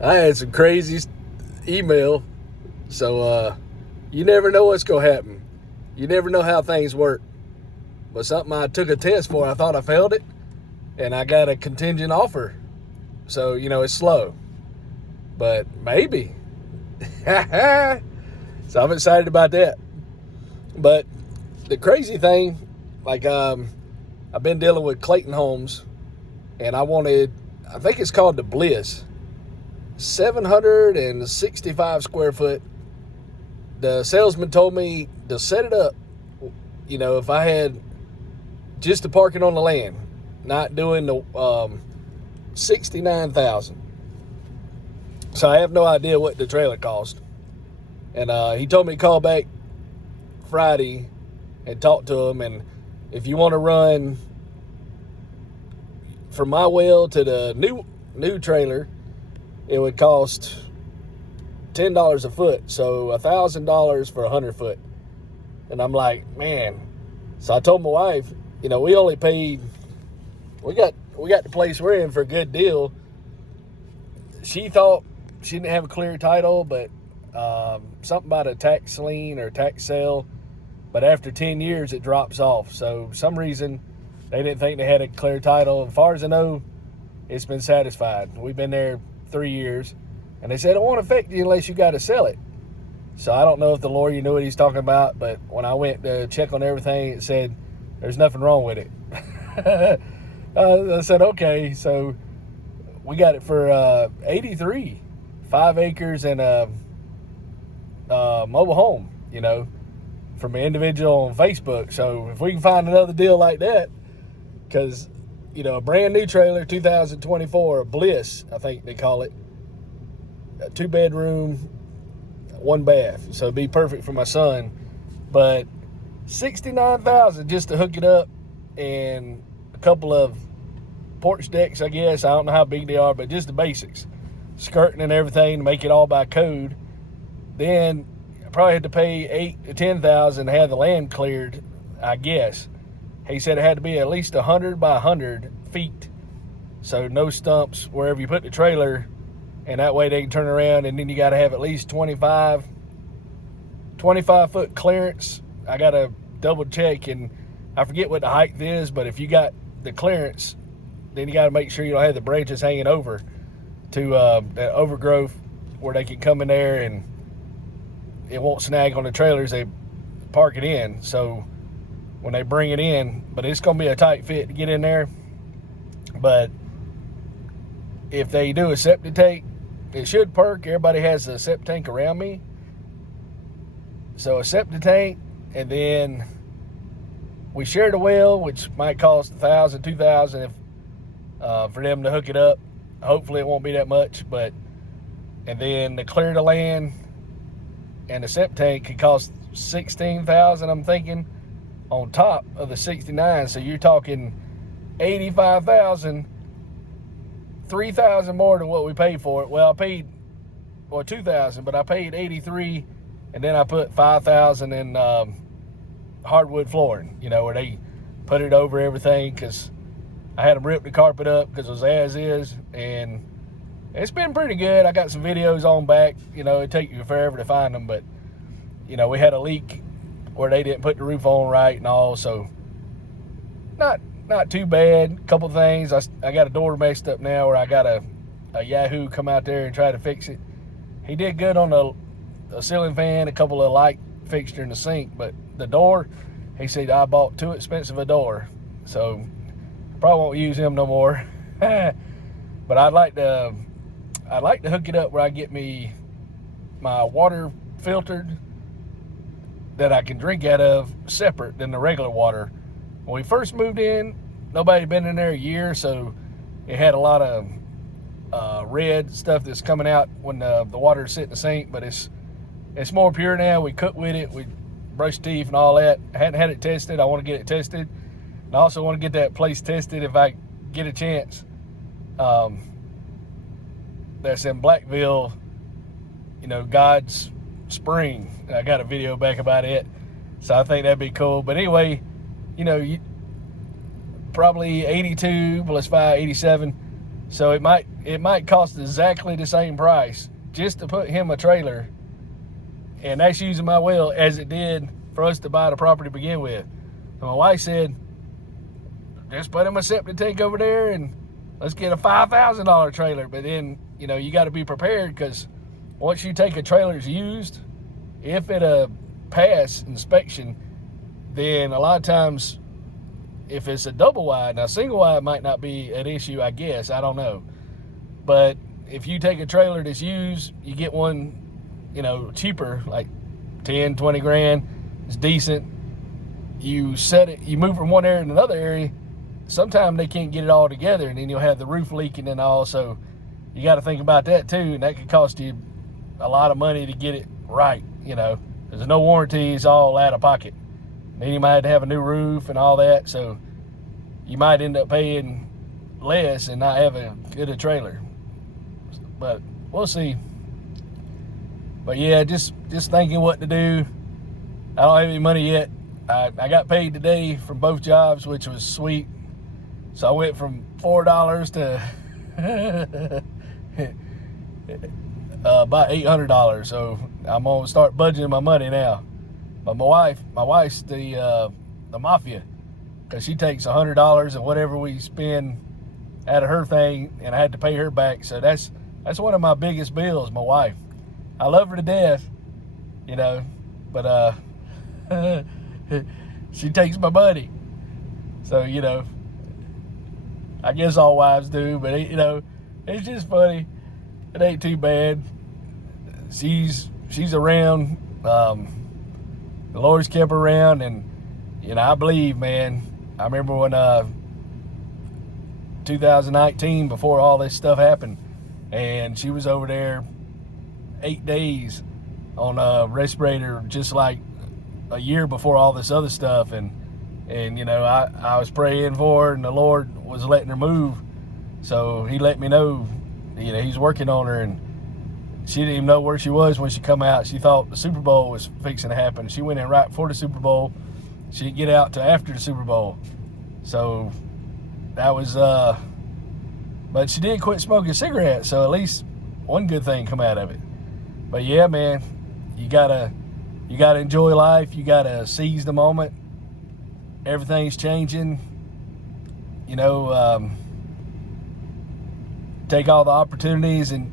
I had some crazy email. So you never know what's going to happen. You never know how things work. But something I took a test for, I thought I failed it, and I got a contingent offer. So, it's slow. But maybe. So I'm excited about that. But the crazy thing, I've been dealing with Clayton Homes, and I think it's called the Bliss, 765 square foot. The salesman told me to set it up, if I had just the parking on the land, not doing the 69,000. So I have no idea what the trailer cost. And he told me to call back Friday and talk to him. And if you want to run from my well to the new trailer, it would cost $10 a foot. So $1,000 for 100 foot. And I'm like, man. So I told my wife, we only paid, we got the place we're in for a good deal. She thought she didn't have a clear title, but something about a tax lien or tax sale. But after 10 years, it drops off. So for some reason, they didn't think they had a clear title. As far as I know, it's been satisfied. We've been there 3 years. And they said it won't affect you unless you got to sell it. So I don't know if the lawyer knew what he's talking about, but when I went to check on everything, it said there's nothing wrong with it. I said, okay. So we got it for 83, 5 acres and a mobile home, from an individual on Facebook. So if we can find another deal like that, because, a brand new trailer, 2024, a Bliss, I think they call it, a 2-bedroom, 1 bath. So it'd be perfect for my son. But $69,000 just to hook it up, and a couple of porch decks, I guess. I don't know how big they are, but just the basics. Skirting and everything to make it all by code. Then I probably had to pay $8,000 to $10,000 to have the land cleared, I guess. He said it had to be at least 100 by 100 feet. So no stumps wherever you put the trailer, and that way they can turn around, and then you got to have at least 25 foot clearance. I got to double check, and I forget what the height is, but if you got the clearance, then you got to make sure you don't have the branches hanging over to that overgrowth where they can come in there and it won't snag on the trailers they park it in. So when they bring it in, but it's going to be a tight fit to get in there. But if they do a septic tank, it should perk. Everybody has a septic tank around me. So a septic tank, and then we shared a well, which might cost $1,000, $2,000 if for them to hook it up. Hopefully it won't be that much, and then to clear the land and the septic tank could cost $16,000, I'm thinking, on top of the 69. So you're talking $85,000, $3,000 more than what we paid for it. Well, I paid $2,000, but I paid $83,000, and then I put $5,000 in hardwood flooring. Where they put it over everything, because I had them rip the carpet up because it was as is, and it's been pretty good. I got some videos on back. It take you forever to find them, but we had a leak where they didn't put the roof on right and all, so not too bad. A couple things. I got a door messed up now where I got a Yahoo come out there and try to fix it. He did good on the ceiling fan, a couple of light fixture in the sink, but the door, he said I bought too expensive a door, so probably won't use him no more. But I'd like to hook it up where I get my water filtered that I can drink out of separate than the regular water. When we first moved in, nobody had been in there a year, so it had a lot of red stuff that's coming out when the water is sitting in the sink, but it's more pure now. We cook with it, we brush teeth and all that. I hadn't had it tested. I want to get it tested. And I also want to get that place tested if I get a chance. That's in Blackville, God's Spring. I got a video back about it, so I think that'd be cool. But anyway, probably 82 plus 5, 87. So it might cost exactly the same price just to put him a trailer, and that's using my well, as it did for us to buy the property to begin with. So my wife said, just put him a septic tank over there and let's get a $5,000 trailer. But then, you got to be prepared, because once you take a trailer's used, if it pass inspection, then a lot of times, if it's a double wide, now single wide might not be an issue, I guess, I don't know. But if you take a trailer that's used, you get one, cheaper, like 10, 20 grand, it's decent. You set it, you move from one area to another area, sometimes they can't get it all together, and then you'll have the roof leaking and all. So you got to think about that too, and that could cost you a lot of money to get it right. There's no warranty, it's all out of pocket. Then you might have a new roof and all that, so you might end up paying less and not have a good trailer. But we'll see. But yeah, just thinking what to do. I don't have any money yet. I got paid today from both jobs, which was sweet. So I went from $4 to about $800. So I'm gonna start budgeting my money now. But my wife's the mafia, because she takes $100 and whatever we spend out of her thing, and I had to pay her back. So that's one of my biggest bills, my wife. I love her to death, but she takes my money. So, I guess all wives do, but it's just funny. It ain't too bad. She's around. The Lord's kept her around, and I believe, man. I remember when 2019, before all this stuff happened, and she was over there 8 days on a respirator, just like a year before all this other stuff, and I was praying for her, and the Lord was letting her move. So he let me know, he's working on her, and she didn't even know where she was when she come out. She thought the Super Bowl was fixing to happen. She went in right before the Super Bowl. She didn't get out till after the Super Bowl. So that was, but she did quit smoking cigarettes, so at least one good thing come out of it. But yeah, man, you gotta enjoy life. You gotta seize the moment. Everything's changing. Take all the opportunities and,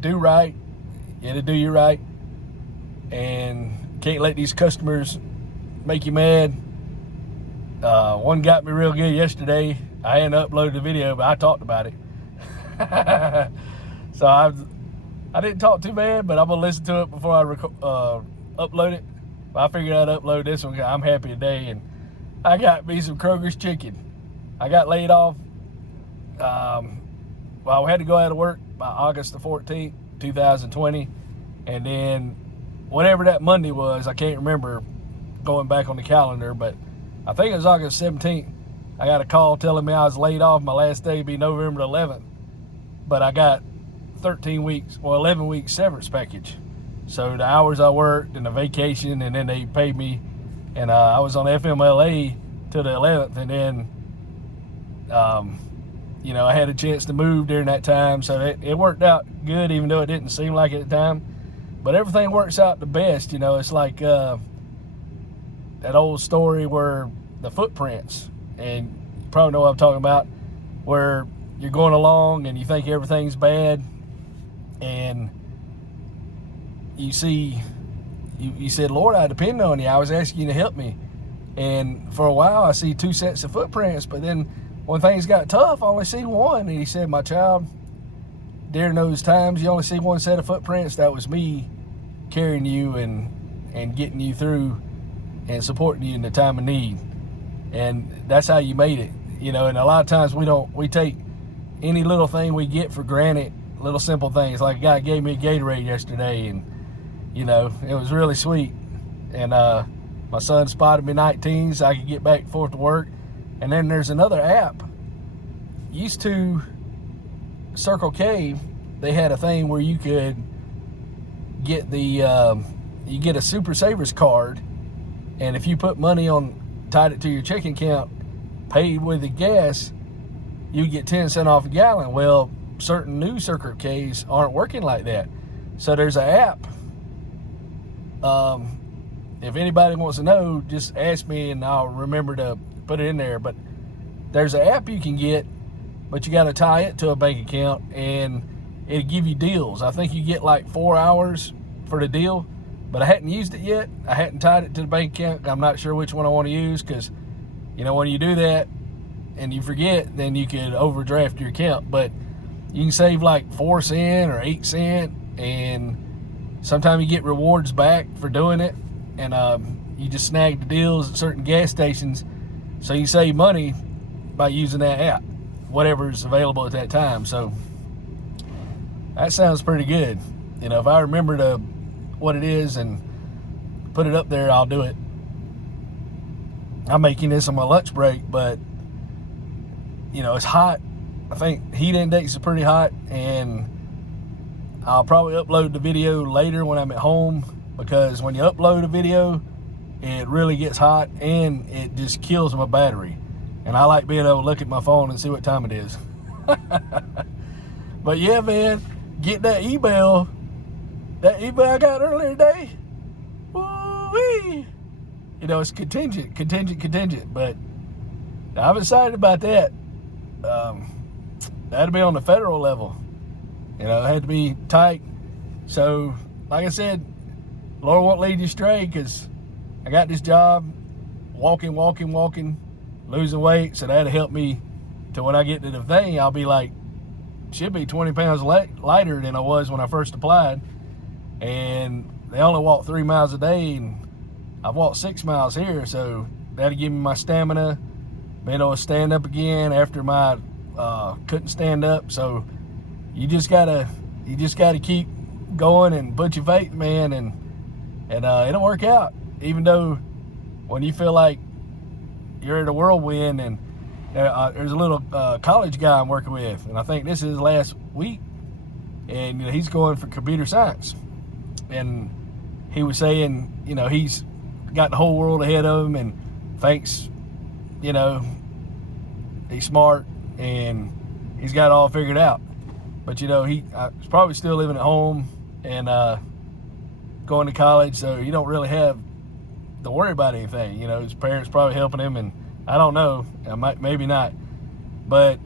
do right. You got to do you right. And can't let these customers make you mad. One got me real good yesterday. I hadn't uploaded the video, but I talked about it. So I didn't talk too bad, but I'm going to listen to it before I upload it. But I figured I'd upload this one. I'm happy today. And I got me some Kroger's chicken. I got laid off. I had to go out of work by August the 14th, 2020. And then whatever that Monday was, I can't remember going back on the calendar, but I think it was August 17th. I got a call telling me I was laid off. My last day would be November 11th. But I got 11 weeks severance package. So the hours I worked and the vacation, and then they paid me. And I was on FMLA till the 11th. And then, I had a chance to move during that time. So it worked out good, even though it didn't seem like it at the time. But everything works out the best. It's like that old story where the footprints, and you probably know what I'm talking about, where you're going along and you think everything's bad, and you see, you said, Lord, I depend on you. I was asking you to help me. And for a while, I see 2 sets of footprints, but then when things got tough, I only see one. And he said, my child, during those times, you only see 1 set of footprints. That was me carrying you and getting you through and supporting you in the time of need. And that's how you made it. And a lot of times we take any little thing we get for granted, little simple things. Like a guy gave me a Gatorade yesterday, and it was really sweet. And my son spotted me 19 so I could get back and forth to work. And then there's another app. Used to, Circle K, they had a thing where you could get you get a Super Savers card, and if you put money tied it to your checking account, paid with the gas, you get 10 cents off a gallon. Well, certain new Circle K's aren't working like that. So there's an app. If anybody wants to know, just ask me and I'll remember to put it in there. But there's an app you can get, but you got to tie it to a bank account and it'll give you deals. I think you get like 4 hours for the deal, but I hadn't used it yet. I hadn't tied it to the bank account. I'm not sure which one I want to use because, you know, when you do that and you forget, then you could overdraft your account. But you can save like 4 cents or 8 cents, and sometimes you get rewards back for doing it. And you just snag the deals at certain gas stations, so you save money by using that app, whatever's available at that time. So that sounds pretty good. You know, if I remember what it is and put it up there, I'll do it. I'm making this on my lunch break, but you know, it's hot. I think heat index is pretty hot, and I'll probably upload the video later when I'm at home, because when you upload a video, it really gets hot and it just kills my battery. And I like being able to look at my phone and see what time it is. But yeah, man, get that email. That email I got earlier today. Woo-wee. You know, it's contingent. But I'm excited about that. That'll be on the federal level. You know, it had to be tight. So, like I said, Lord won't lead you astray, because I got this job, walking, losing weight. So that'll help me to when I get to the thing, I'll be like, should be 20 pounds lighter than I was when I first applied. And they only walk 3 miles a day, and I've walked 6 miles here. So that'll give me my stamina, being able to stand up again after my couldn't stand up. So you just gotta keep going and put your faith, man, and it'll work out. Even though when you feel like you're in a whirlwind, and there's a little college guy I'm working with, and I think this is his last week, and you know, he's going for computer science, and he was saying, you know, he's got the whole world ahead of him and thinks, you know, he's smart and he's got it all figured out. But you know, he's probably still living at home and going to college, so you don't really have to worry about anything. You know, his parents probably helping him, and I don't know, maybe not. But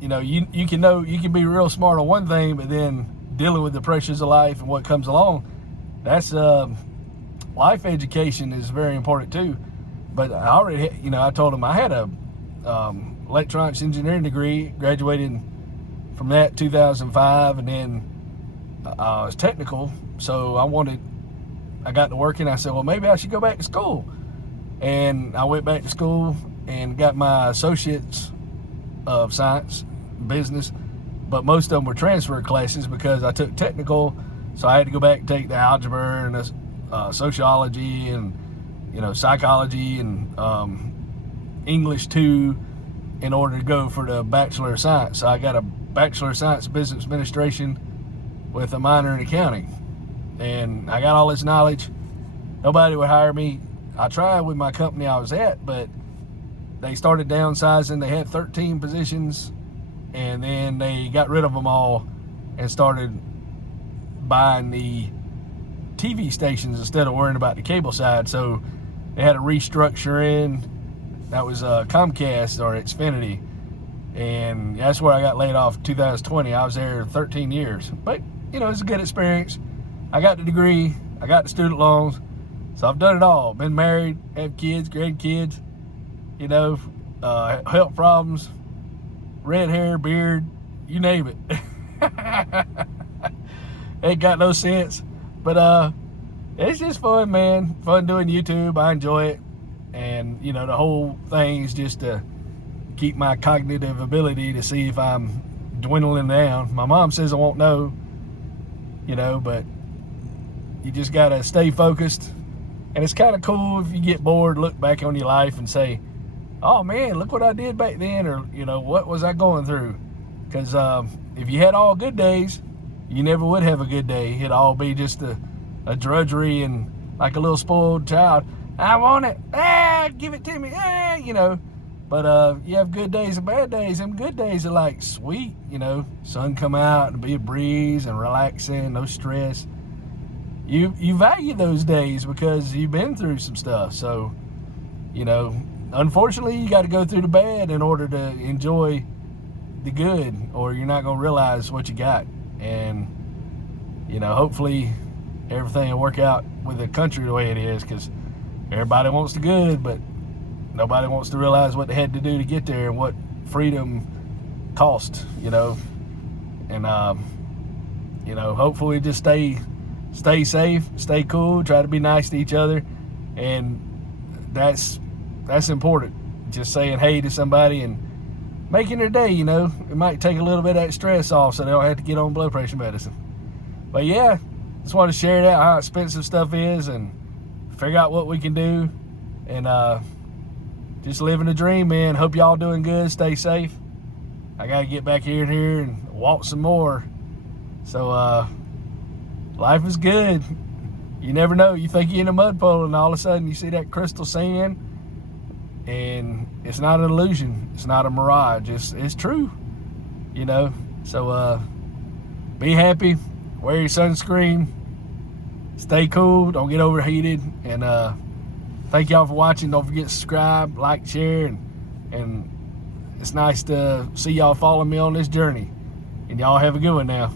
you know, you can be real smart on one thing, but then dealing with the pressures of life and what comes along, that's life education is very important too. But I already, you know, I told him I had a electronics engineering degree, graduated from that 2005, and then I was technical, so I got to working. I said, well, maybe I should go back to school. And I went back to school and got my associates of science, business, but most of them were transfer classes because I took technical, so I had to go back and take the algebra and the sociology and, you know, psychology and English too, in order to go for the Bachelor of Science. So I got a Bachelor of Science Business Administration with a minor in accounting. And I got all this knowledge. Nobody would hire me. I tried with my company I was at, but they started downsizing. They had 13 positions, and then they got rid of them all and started buying the TV stations instead of worrying about the cable side. So they had a restructuring. That was Comcast or Xfinity, and that's where I got laid off in 2020. I was there 13 years, but you know, it's a good experience. I got the degree, I got the student loans, so I've done it all. Been married, have kids, grandkids, you know, health problems, red hair, beard, you name it. Ain't got no sense, but it's just fun, man. Fun doing YouTube. I enjoy it. And, you know, the whole thing is just to keep my cognitive ability to see if I'm dwindling down. My mom says I won't know, you know, but you just got to stay focused. And it's kind of cool if you get bored, look back on your life and say, oh, man, look what I did back then. Or, you know, what was I going through? Because if you had all good days, you never would have a good day. It'd all be just a drudgery and like a little spoiled child. I want it. Give it to me. You know. But you have good days and bad days. And good days are like sweet, you know, sun come out and be a breeze and relaxing, no stress. You value those days because you've been through some stuff. So, you know, unfortunately, you got to go through the bad in order to enjoy the good, or you're not going to realize what you got. And, you know, hopefully everything will work out with the country the way it is, because everybody wants the good, but nobody wants to realize what they had to do to get there and what freedom cost, you know. And, you know, hopefully just stay safe, stay cool, try to be nice to each other. And that's important. Just saying hey to somebody and making their day, you know. It might take a little bit of that stress off so they don't have to get on blood pressure medicine. But yeah, just want to share that, how expensive stuff is, and figure out what we can do. And just living the dream, man. Hope y'all doing good. Stay safe. I got to get back here and walk some more. So life is good. You never know. You think you're in a mud puddle and all of a sudden you see that crystal sand, and it's not an illusion. It's not a mirage. It's true, you know. So be happy. Wear your sunscreen. Stay cool. Don't get overheated. And thank y'all for watching. Don't forget to subscribe, like, share, and it's nice to see y'all follow me on this journey. And y'all have a good one now.